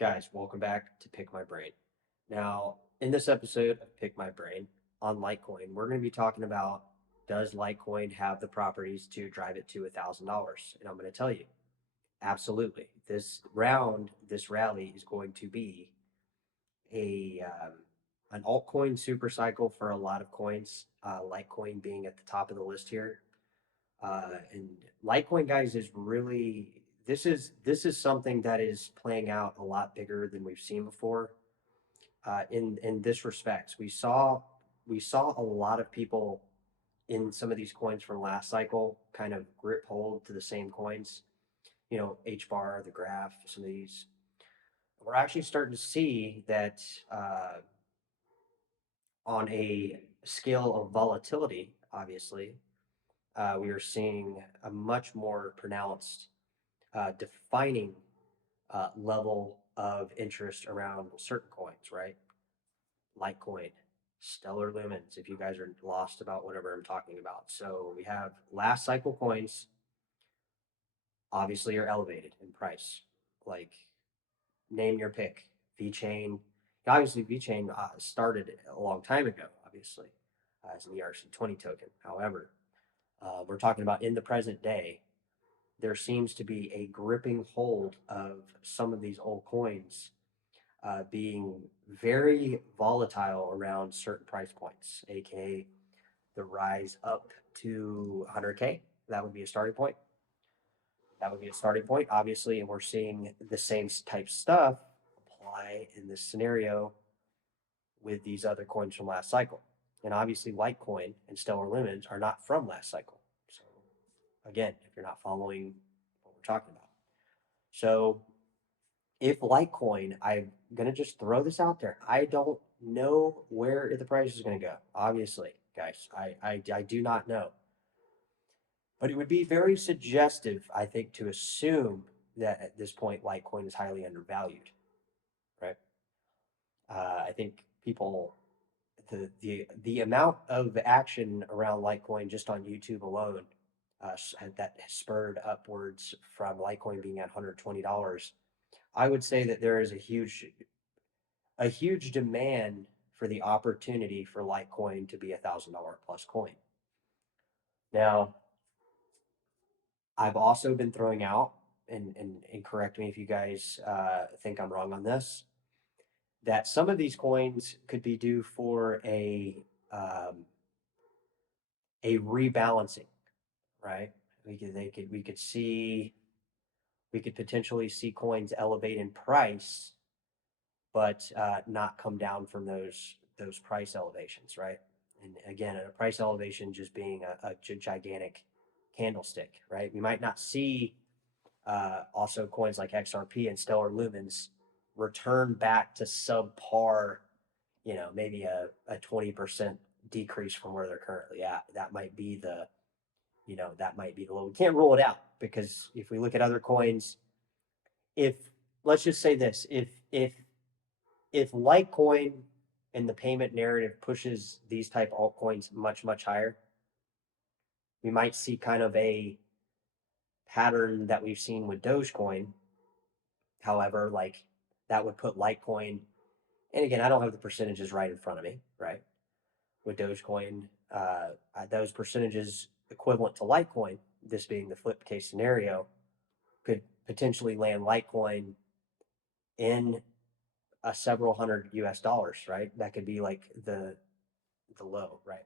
Guys, welcome back to Pick My Brain. Now, in this episode of Pick My Brain on Litecoin, we're going to be talking about, does Litecoin have the properties to drive it to $1,000? And I'm going to tell you, absolutely. This rally is going to be a an altcoin super cycle for a lot of coins. Litecoin being at the top of the list here. And Litecoin, guys, is really this is something that is playing out a lot bigger than we've seen before. In this respect, we saw a lot of people in some of these coins from last cycle kind of grip hold to the same coins. H bar, the graph, some of these. We're actually starting to see that on a scale of volatility, obviously, we are seeing a much more pronounced defining level of interest around certain coins, right? Litecoin, Stellar Lumens, if you guys are lost about whatever I'm talking about. So we have last cycle coins, obviously, are elevated in price. Like, name your pick. VeChain, obviously, VeChain started a long time ago, obviously, as an ERC20 token. However, we're talking about in the present day, there seems to be a gripping hold of some of these old coins being very volatile around certain price points, aka the rise up to 100K. That would be a starting point. That would be a starting point, obviously, and we're seeing the same type stuff apply in this scenario with these other coins from last cycle. And obviously, Litecoin and Stellar Lumens are not from last cycle. So, again, if you're not following what we're talking about. So, if Litecoin, I'm going to just throw this out there. I don't know where the price is going to go. Obviously, guys, I do not know. But it would be very suggestive, I think, to assume that at this point, Litecoin is highly undervalued, right? I think people, the amount of action around Litecoin just on YouTube alone, that has spurred upwards from Litecoin being at $120. I would say that there is a huge demand for the opportunity for Litecoin to be $1,000 plus coin. Now, I've also been throwing out, and correct me if you guys think I'm wrong on this, that some of these coins could be due for um, a rebalancing, right? We could potentially see coins elevate in price, but not come down from those price elevations, right? And again, a price elevation just being a gigantic candlestick, right? We might not see also coins like XRP and Stellar Lumens return back to subpar, maybe a 20% decrease from where they're currently at. That might be the low. We can't rule it out because if we look at other coins, if let's just say this, if Litecoin and the payment narrative pushes these type altcoins much, much higher, we might see kind of a pattern that we've seen with Dogecoin. However, like that would put Litecoin, and again, I don't have the percentages right in front of me, right? With Dogecoin, those percentages equivalent to Litecoin, this being the flip case scenario, could potentially land Litecoin in a several hundred US dollars, right? That could be like the low, right?